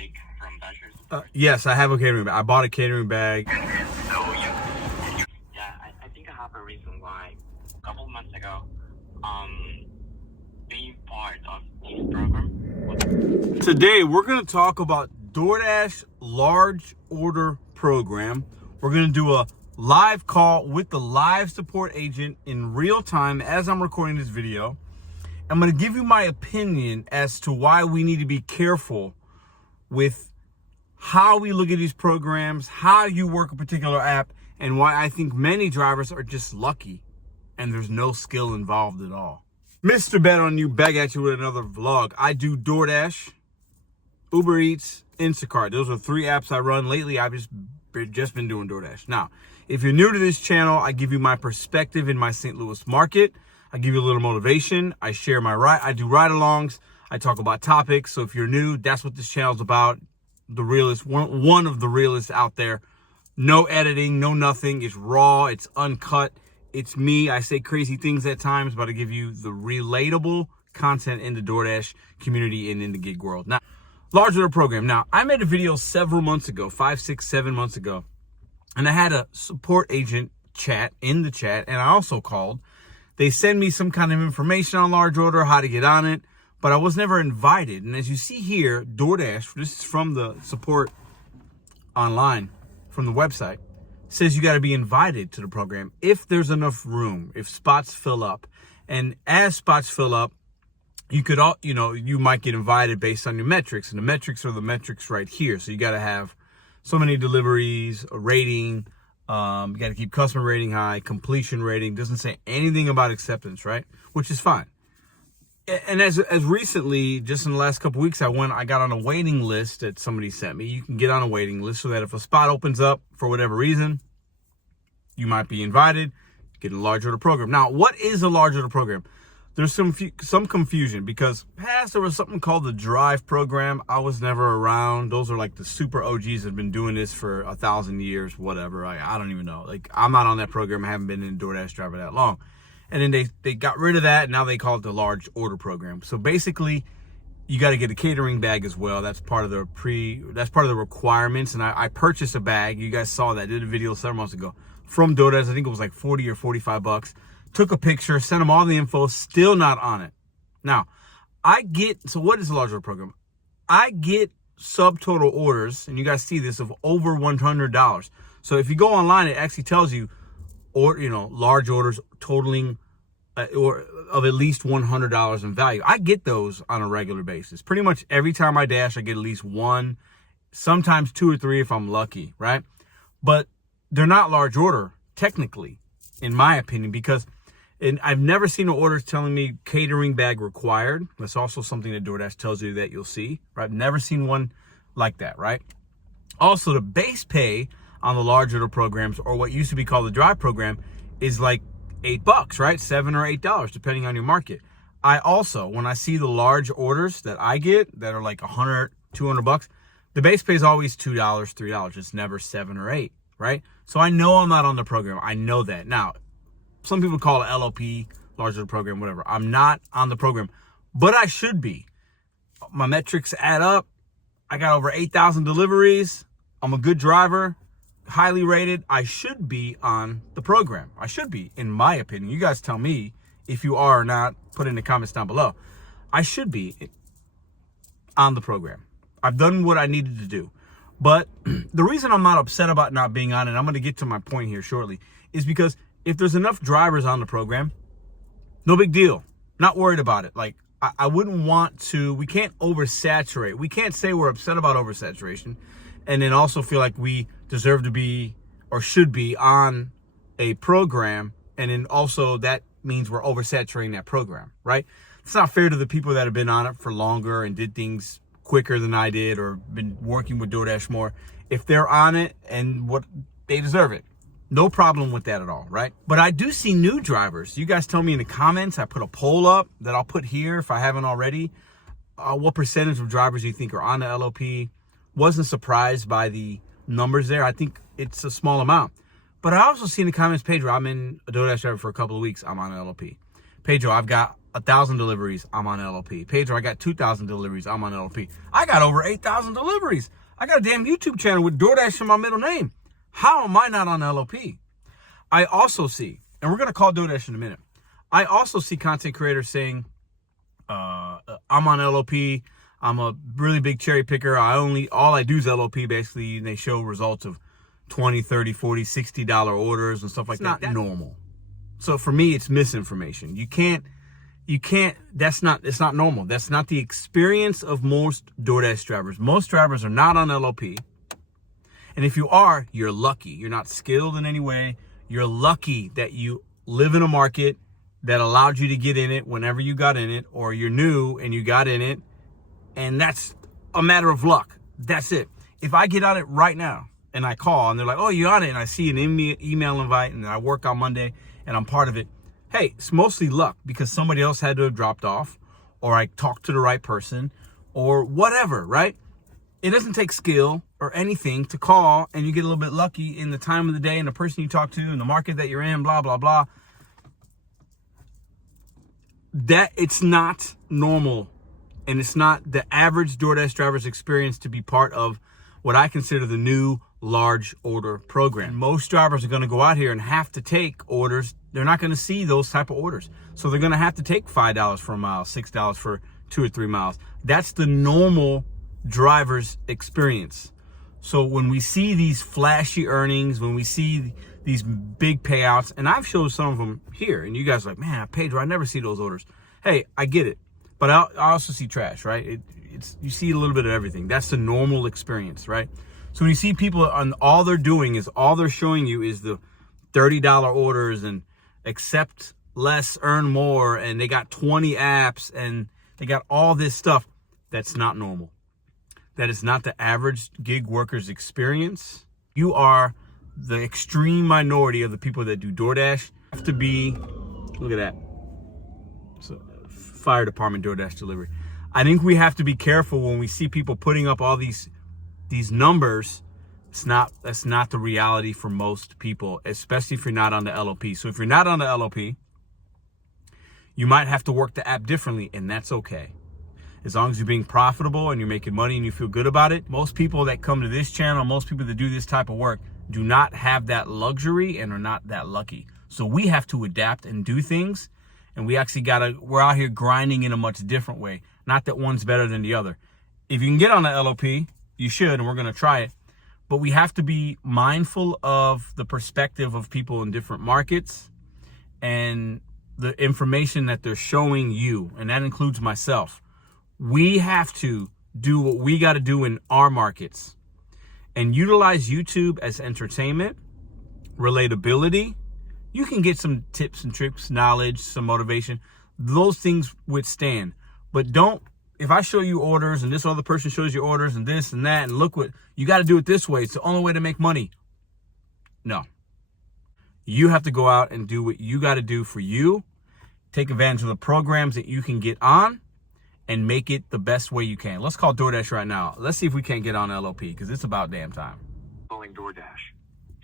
bag from Bachelor's? Yes, I have a catering bag. I bought a catering bag. So yeah, I think I have a reason why. A couple of months ago, being part of this program. Today, we're going to talk about DoorDash large order program. We're going to do a live call with the live support agent in real time as I'm recording this video. I'm going to give you my opinion as to why we need to be careful with how we look at these programs, how you work a particular app, and why I think many drivers are just lucky and there's no skill involved at all. Mr.BetonYou back at you with another vlog. I do DoorDash, Uber Eats, Instacart. Those are 3 apps I run. Lately, I've just been doing DoorDash. Now, if you're new to this channel, I give you my perspective in my St. Louis market. I give you a little motivation. I share I do ride-alongs. I talk about topics. So if you're new, that's what this channel's about. The realest, one of the realists out there. No editing, no nothing. It's raw, it's uncut. It's me. I say crazy things at times, but I give you the relatable content in the DoorDash community and in the gig world. Now, large order program. Now, I made a video several months ago, 5, 6, 7 months ago, and I had a support agent chat in the chat, and I also called. They send me some kind of information on large order, how to get on it, but I was never invited. And as you see here, DoorDash, this is from the support online, from the website, says you got to be invited to the program if there's enough room, if spots fill up. And as spots fill up, you might get invited based on your metrics. And the metrics are the metrics right here. So you got to have so many deliveries, a rating. You got to keep customer rating high, completion rating. Doesn't say anything about acceptance, right? Which is fine. And as recently, just in the last couple weeks, I got on a waiting list that somebody sent me. You can get on a waiting list so that if a spot opens up for whatever reason, you might be invited, get a large order program. Now, what is a large order program? There's some confusion because past there was something called the Drive program. I was never around. Those are like the super OGs that have been doing this for 1,000 years, whatever. I don't even know. Like, I'm not on that program. I haven't been in DoorDash driver that long. And then they got rid of that. And now they call it the large order program. So basically, you got to get a catering bag as well. That's part of the requirements. And I purchased a bag. You guys saw that. I did a video several months ago from DoorDash. I think it was like 40 or 45 bucks. Took a picture, sent them all the info, still not on it. Now, so what is the large order program? I get subtotal orders, and you guys see this, of over $100. So if you go online, it actually tells you, large orders totaling or of at least $100 in value. I get those on a regular basis. Pretty much every time I dash, I get at least 1, sometimes 2 or 3 if I'm lucky, right? But they're not large order, technically, in my opinion, because I've never seen an order telling me catering bag required. That's also something that DoorDash tells you that you'll see, right? I've never seen one like that, right? Also, the base pay on the large order programs, or what used to be called the Drive program, is like $8, right? $7 or $8, depending on your market. I also, when I see the large orders that I get that are like $100, $200, the base pay is always $2, $3. It's never $7 or $8, right? So I know I'm not on the program. I know that. Now, some people call it LOP, large order program, whatever. I'm not on the program, but I should be. My metrics add up. I got over 8,000 deliveries. I'm a good driver, highly rated. I should be on the program. I should be, in my opinion. You guys tell me if you are or not. Put in the comments down below. I should be on the program. I've done what I needed to do. But the reason I'm not upset about not being on it, I'm going to get to my point here shortly, is because if there's enough drivers on the program, no big deal. Not worried about it. Like, I wouldn't want to, we can't oversaturate. We can't say we're upset about oversaturation and then also feel like we deserve to be or should be on a program. And then also that means we're oversaturating that program, right? It's not fair to the people that have been on it for longer and did things quicker than I did or been working with DoorDash more. If they're on it and what they deserve it. No problem with that at all, right? But I do see new drivers. You guys tell me in the comments. I put a poll up that I'll put here if I haven't already. What percentage of drivers do you think are on the LOP? Wasn't surprised by the numbers there. I think it's a small amount. But I also see in the comments, Pedro, I'm in a DoorDash driver for a couple of weeks. I'm on an LOP. Pedro, I've got 1,000 deliveries, I'm on LLP. Pedro, I got 2,000 deliveries, I'm on LLP. I got over 8,000 deliveries. I got a damn YouTube channel with DoorDash in my middle name. How am I not on LLP? I also see, and we're going to call DoorDash in a minute. I also see content creators saying, I'm on LLP. I'm a really big cherry picker. All I do is LLP basically, and they show results of $20, $30, $40, $60 orders and stuff like that. It's not normal. So for me, it's misinformation. It's not normal. That's not the experience of most DoorDash drivers. Most drivers are not on LLP. And if you are, you're lucky. You're not skilled in any way. You're lucky that you live in a market that allowed you to get in it whenever you got in it, or you're new and you got in it. And that's a matter of luck. That's it. If I get on it right now and I call and they're like, oh, you're on it, and I see an email invite and I work on Monday and I'm part of it, hey, it's mostly luck because somebody else had to have dropped off, or I talked to the right person, or whatever, right? It doesn't take skill or anything to call, and you get a little bit lucky in the time of the day and the person you talk to and the market that you're in, blah, blah, blah. That it's not normal, and it's not the average DoorDash driver's experience to be part of what I consider the new large order program. Most drivers are going to go out here and have to take orders. They're not going to see those type of orders. So they're going to have to take $5 for a mile, $6 for 2 or 3 miles. That's the normal driver's experience. So when we see these flashy earnings, when we see these big payouts, and I've showed some of them here, and you guys are like, man, Pedro, I never see those orders. Hey, I get it. But I also see trash, right? You see a little bit of everything. That's the normal experience, right? So when you see people on all they're doing is all they're showing you is the $30 orders and accept less, earn more, and they got 20 apps and they got all this stuff. That's not normal. That is not the average gig worker's experience. You are the extreme minority of the people that do DoorDash. Have to be, look at that. So, fire department DoorDash delivery. I think we have to be careful when we see people putting up all these numbers. That's not the reality for most people, especially if you're not on the LLP. So if you're not on the LLP, you might have to work the app differently, and that's okay. As long as you're being profitable and you're making money and you feel good about it. Most people that come to this channel, most people that do this type of work do not have that luxury and are not that lucky. So we have to adapt and do things, and we're out here grinding in a much different way. Not that one's better than the other. If you can get on the LLP, you should, and we're going to try it. But we have to be mindful of the perspective of people in different markets and the information that they're showing you, and that includes myself. We have to do what we got to do in our markets and utilize YouTube as entertainment, relatability. You can get some tips and tricks, knowledge, some motivation. Those things withstand. But don't, if I show you orders and this other person shows you orders and this and that, and look what, you got to do it this way. It's the only way to make money. No. You have to go out and do what you got to do for you. Take advantage of the programs that you can get on and make it the best way you can. Let's call DoorDash right now. Let's see if we can't get on LLP, because it's about damn time. Calling DoorDash.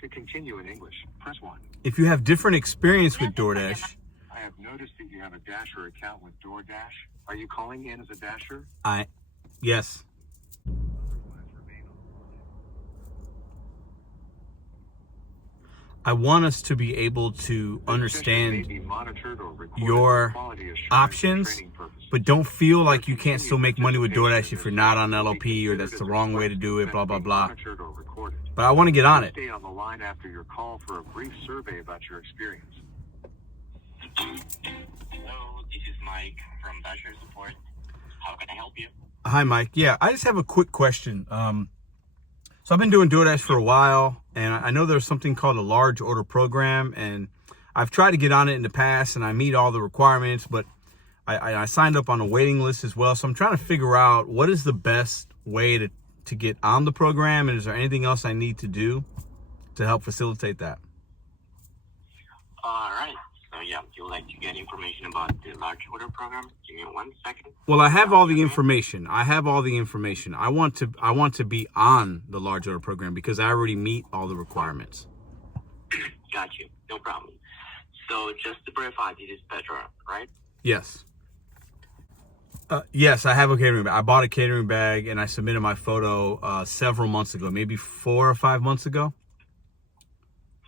To continue in English, press 1. If you have different experience with DoorDash. I have noticed that you have a Dasher account with DoorDash. Are you calling in as a Dasher? Yes. I want us to be able to understand your options, but don't feel like you can't still make money with DoorDash if you're not on LLP, or that's the wrong way to do it, blah, blah, blah. But I want to get on it. Stay on the line after your call for a brief survey about your experience. Hello, this is Mike from Dasher Support. How can I help you? Hi, Mike. Yeah, I just have a quick question. So I've been doing DoorDash for a while, and I know there's something called a large order program, and I've tried to get on it in the past, and I meet all the requirements, but I signed up on a waiting list as well. So I'm trying to figure out what is the best way to get on the program, and is there anything else I need to do to help facilitate that? All right. So yeah, you'd like to get information about the large order program? Give me 1 second. Well, I have all the information. I want to be on the large order program because I already meet all the requirements. Got you. No problem. So just to verify, this is Petra, right? Yes. Yes, I have a catering bag. I bought a catering bag and I submitted my photo several months ago, maybe 4 or 5 months ago.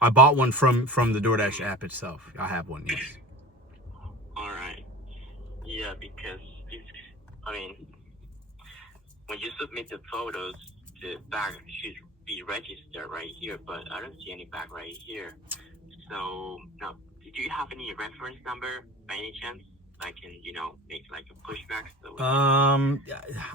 I bought one from the DoorDash app itself. I have one, yes. All right. Yeah, because when you submit the photos, the bag should be registered right here, but I don't see any bag right here. So now, do you have any reference number by any chance? I can, make like a pushback.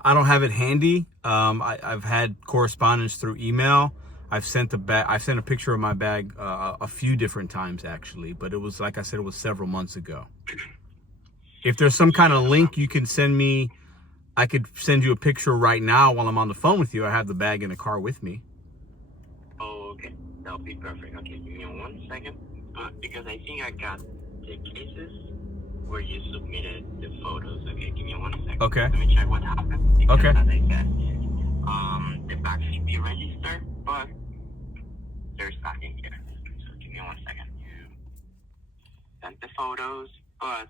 I don't have it handy. I've had correspondence through email. I've sent a picture of my bag a few different times actually, but it was, like I said, it was several months ago. If there's some kind of link you can send me, I could send you a picture right now while I'm on the phone with you. I have the bag in the car with me. Oh, okay. That'll be perfect. Okay, give me 1 second. Because I think I got the cases where you submitted the photos. Okay, give me 1 second. Okay. Let me check what happened. Because, Okay. as I said, the bag should be registered, but there's nothing here. So give me 1 second. You sent the photos, but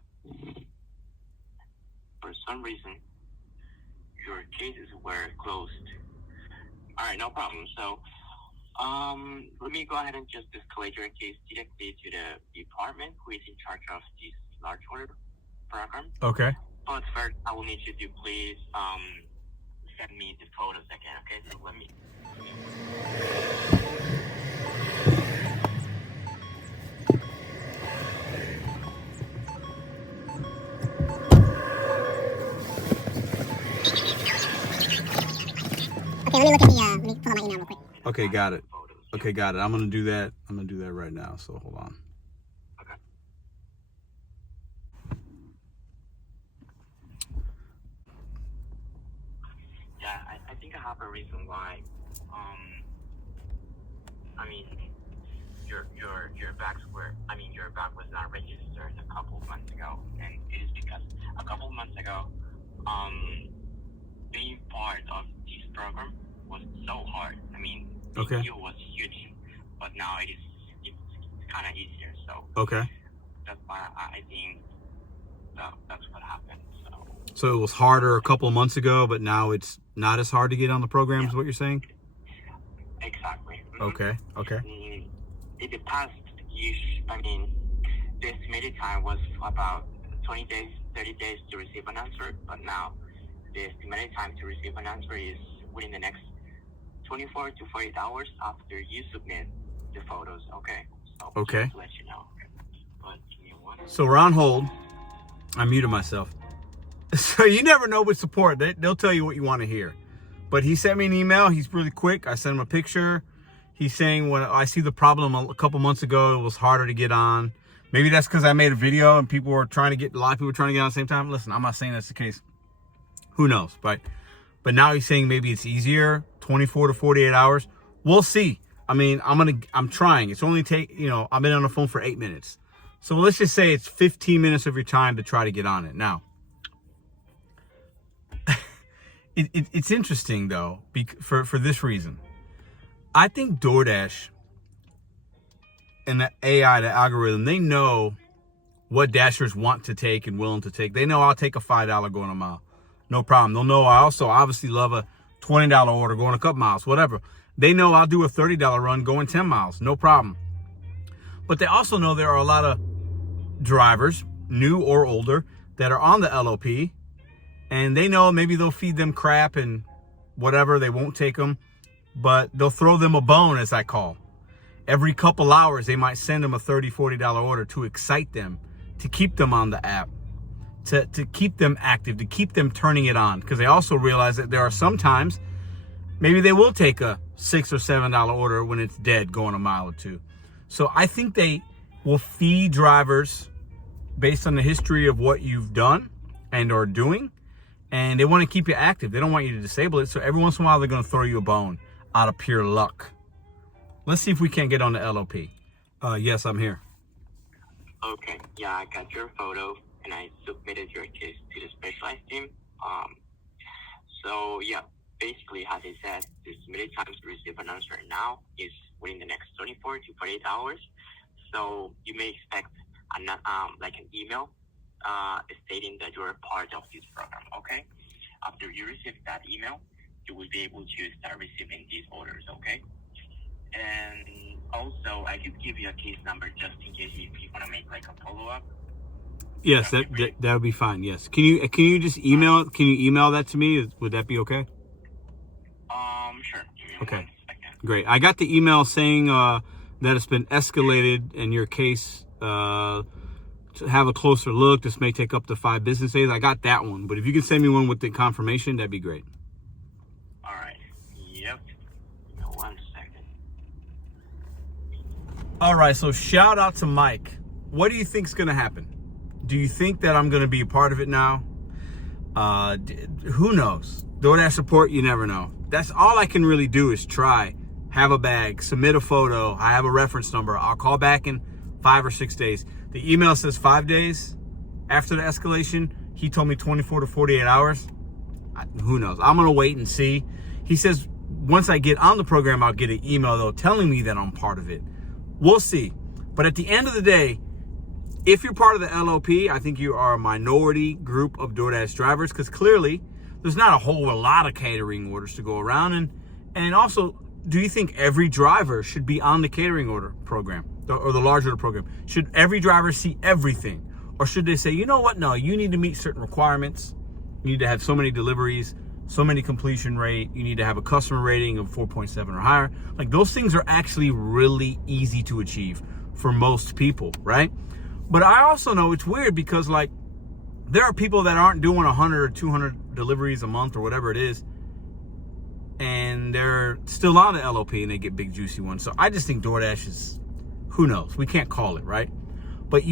for some reason, your cases were closed. All right, no problem. So, let me go ahead and just escalate your case directly to the department who is in charge of this large order program. Okay. But first, I will need you to please send me the photos again. Okay, so let me. Okay, let me pull out my email real quick. Okay, got it. Okay, got it. I'm gonna do that. I'm gonna do that right now. So hold on. Okay. Yeah, I think I have a reason why. Your bag was not registered a couple of months ago, and it is because a couple of months ago, being part of this program was so hard. Okay. The queue was huge, but now it's kind of easier. So Okay. that's why I think that's what happened. So it was harder a couple of months ago, but now it's not as hard to get on the program, is what you're saying? Exactly. Mm-hmm. Okay. Okay. In the past, the estimated time was about 20 days, 30 days to receive an answer, but now the estimated time to receive an answer is within the next 24 to 48 hours after you submit the photos. Okay. So Okay. just to let you know. But give me one. So we're on hold. I muted myself. So you never know with support. They'll tell you what you want to hear. But he sent me an email. He's really quick. I sent him a picture. He's saying, when I see the problem a couple months ago, it was harder to get on. Maybe that's because I made a video and a lot of people were trying to get on at the same time. Listen, I'm not saying that's the case. Who knows? But now he's saying maybe it's easier, 24 to 48 hours. We'll see. I'm trying. It's only I've been on the phone for 8 minutes. So let's just say it's 15 minutes of your time to try to get on it. Now, it's interesting though, for this reason. I think DoorDash and the AI, the algorithm, they know what Dashers want to take and willing to take. They know I'll take a $5 going a mile. No problem. They'll know I also obviously love a $20 order going a couple miles, whatever. They know I'll do a $30 run going 10 miles. No problem. But they also know there are a lot of drivers, new or older, that are on the LOP, and they know maybe they'll feed them crap and whatever. They won't take them, but they'll throw them a bone, as I call. Every couple hours, they might send them a $30, $40 order to excite them, to keep them on the app, to keep them active, to keep them turning it on. Because they also realize that there are some times maybe they will take a $6 or $7 order when it's dead going a mile or two. So I think they will feed drivers based on the history of what you've done and are doing. And they want to keep you active. They don't want you to disable it. So every once in a while, they're going to throw you a bone out of pure luck. Let's see if we can't get on the LOP. Yes, I'm here. Okay. Yeah, I got your photo and I submitted your case to the specialized team. So yeah, basically, as I said, the submitted time to receive an answer now is within the next 24 to 48 hours. So you may expect an email stating that you're a part of this program, okay? After you receive that email, you will be able to start receiving these orders, okay? And also, I could give you a case number just in case if you want to make like a follow-up. Yes, that would be fine. Yes. Can you just email? Can you email that to me? Would that be okay? Sure. Give me Okay. 1 second. Great. I got the email saying that it's been escalated in your case. To have a closer look. This may take up to 5 business days. I got that one, but if you can send me one with the confirmation, that'd be great. All right. Yep. Give me 1 second. All right. So shout out to Mike. What do you think's going to happen? Do you think that I'm going to be a part of it now? Who knows? DoorDash support, you never know. That's all I can really do is try, have a bag, submit a photo. I have a reference number. I'll call back in 5 or 6 days. The email says 5 days after the escalation. He told me 24 to 48 hours. Who knows? I'm going to wait and see. He says once I get on the program, I'll get an email, though, telling me that I'm part of it. We'll see. But at the end of the day, if you're part of the LOP, I think you are a minority group of DoorDash drivers because clearly there's not a whole lot of catering orders to go around. And also, do you think every driver should be on the catering order program or the large order program? Should every driver see everything? Or should they say, you know what? No, you need to meet certain requirements. You need to have so many deliveries, so many completion rate. You need to have a customer rating of 4.7 or higher. Like those things are actually really easy to achieve for most people, right? But I also know it's weird because like there are people that aren't doing 100 or 200 deliveries a month or whatever it is, and they're still on the LOP and they get big juicy ones. So I just think DoorDash is, who knows? We can't call it, right? But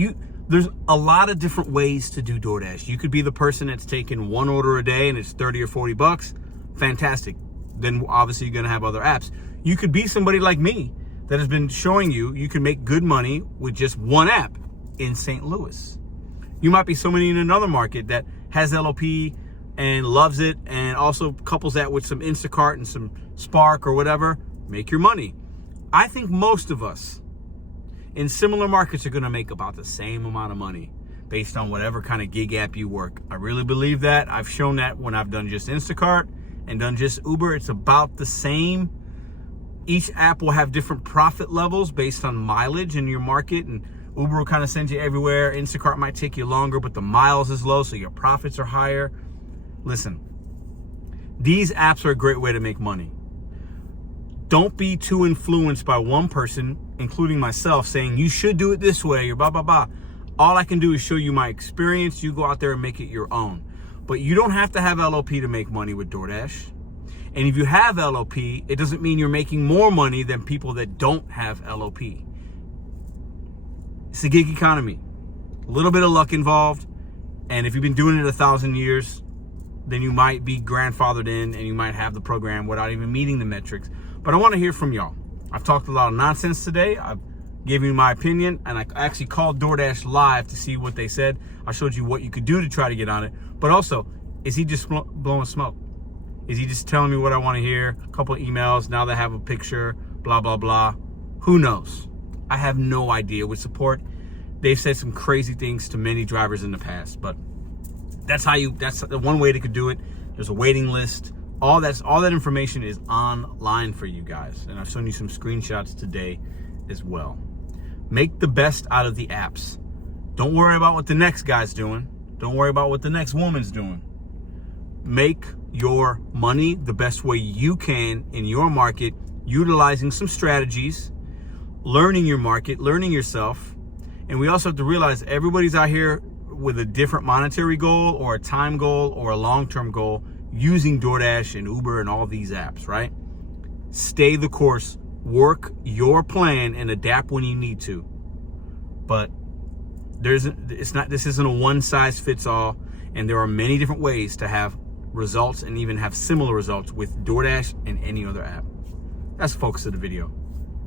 there's a lot of different ways to do DoorDash. You could be the person that's taking one order a day and it's 30 or 40 bucks. Fantastic. Then obviously you're going to have other apps. You could be somebody like me that has been showing you can make good money with just one app in St. Louis. You might be somebody in another market that has LOP and loves it and also couples that with some Instacart and some Spark or whatever. Make your money. I think most of us in similar markets are going to make about the same amount of money based on whatever kind of gig app you work. I really believe that. I've shown that when I've done just Instacart and done just Uber. It's about the same. Each app will have different profit levels based on mileage in your market, and Uber will kind of send you everywhere. Instacart might take you longer, but the miles is low, so your profits are higher. Listen, these apps are a great way to make money. Don't be too influenced by one person, including myself, saying you should do it this way or blah, blah, blah. All I can do is show you my experience. You go out there and make it your own. But you don't have to have LOP to make money with DoorDash. And if you have LOP, it doesn't mean you're making more money than people that don't have LOP. It's a gig economy. A little bit of luck involved. And if you've been doing it 1,000 years, then you might be grandfathered in and you might have the program without even meeting the metrics. But I want to hear from y'all. I've talked a lot of nonsense today. I've given you my opinion, and I actually called DoorDash live to see what they said. I showed you what you could do to try to get on it. But also, is he just blowing smoke? Is he just telling me what I want to hear? A couple of emails, now they have a picture, blah, blah, blah. Who knows? I have no idea with support. They've said some crazy things to many drivers in the past, but that's the one way they could do it. There's a waiting list. All that information is online for you guys. And I've shown you some screenshots today as well. Make the best out of the apps. Don't worry about what the next guy's doing. Don't worry about what the next woman's doing. Make your money the best way you can in your market, utilizing some strategies, learning your market, learning yourself. And we also have to realize everybody's out here with a different monetary goal or a time goal or a long-term goal using DoorDash and Uber and all these apps, right? Stay the course, work your plan and adapt when you need to. But this isn't a one size fits all, and there are many different ways to have results and even have similar results with DoorDash and any other app. That's the focus of the video.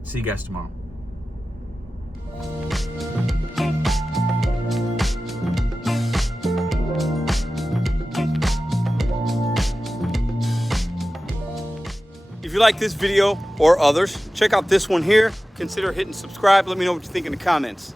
See you guys tomorrow. If you like this video or others, check out this one here. Consider hitting subscribe. Let me know what you think in the comments.